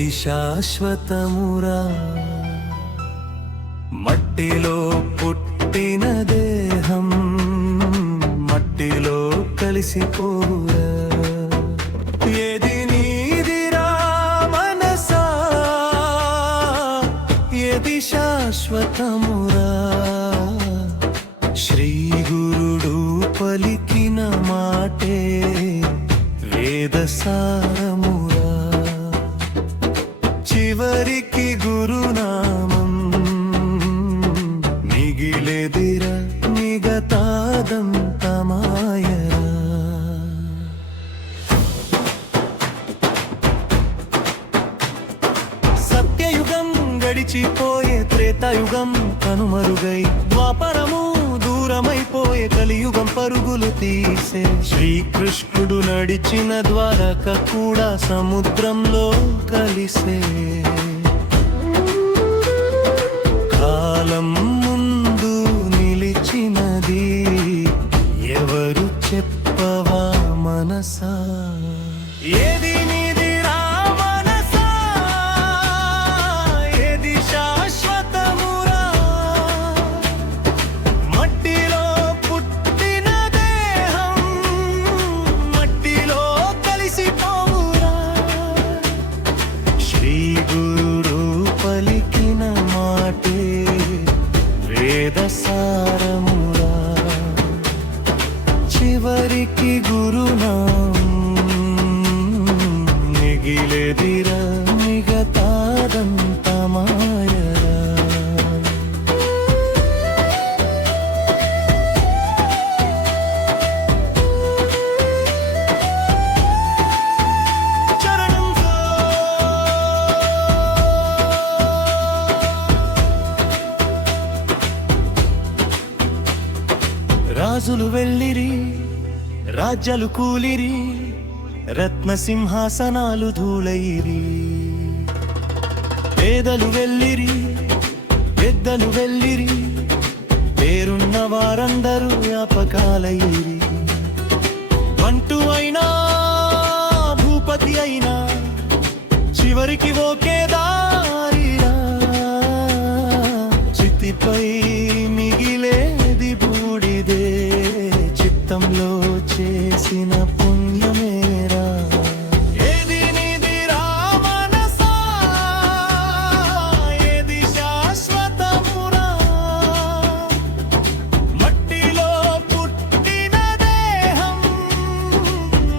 ఏది శాశ్వతమురా మట్టిలో పుట్టిన దేహం మట్టిలో కలిసిపోరా ఏది నీదిరా మనసా ఏది శాశ్వతమురా శ్రీ గురుడు పలికిన మాటే వేదసారమురా చివరికి గురునామం మిగిలేదిరా మిగతాదంత మాయరా సత్యయుగం గడిచిపోయే త్రేతాయుగం కనుమరుగై ద్వాపరము దూరమైపోయే కలియుగం పరుగులు తీసే శ్రీకృష్ణుడు నడిచిన ద్వారక కూడా సముద్రంలో కలిసే కాలం ముందు నిలిచినది ఎవరు చెప్పవా మనసా ఏది నీదిరా మనసా ఏది శాశ్వతమురా మట్టిలో పుట్టిన దేహం మట్టిలో కలిసిపోవురా శ్రీ గురు పలికిన మాటే వేదసారమురా చివరికి గురునామం మిగిలేదిరా మిగతాదంత మాయరా రాజులు వెళ్ళిరి రాజ్యాలు కూలిరి రత్న సింహాసనాలు ధూళయిరి పేదలు వెళ్ళిరి పెద్దలు వెళ్ళిరి పేరున్న వారందరూ వ్యాపకాలయిరి బంటు అయినా భూపతి అయినా చివరికి ఒకే దారిరా చితిపై మిగిలేది బూడిదే చిత్తంలో చేసిన పుణ్యమేరా ఏది నీదిరా మనసా ఏది శాశ్వతమురా మట్టిలో పుట్టిన దేహం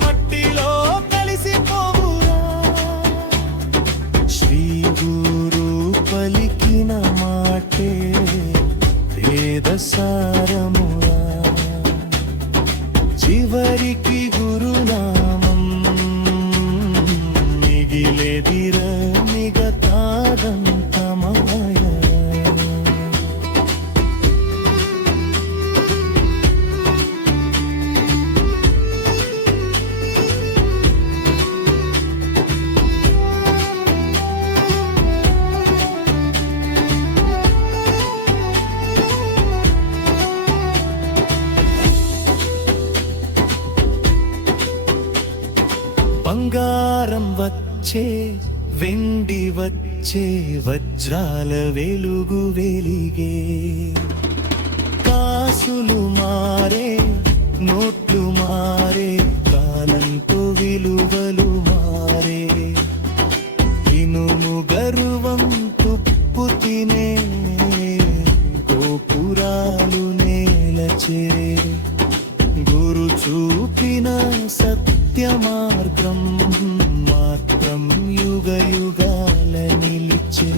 మట్టిలో కలిసిపోవురా శ్రీ గురు పలికిన మాటే వేదసారమురా చివరికి గురునామం మిగిలేదిరా మిగతాదంత మాయరా బంగారం వచ్చే వెండి వచ్చే వజ్రాల వెలుగు వెలిగే కాసులు మారే నోట్లు మారే కాలంతో విలువలు మారే ఇనుము గర్వం తుప్పు తినే గోపురాలు నేలచేరే గురు చూపిన సత్య మార్గం మాత్రం యుగ యుగాల నిలిచే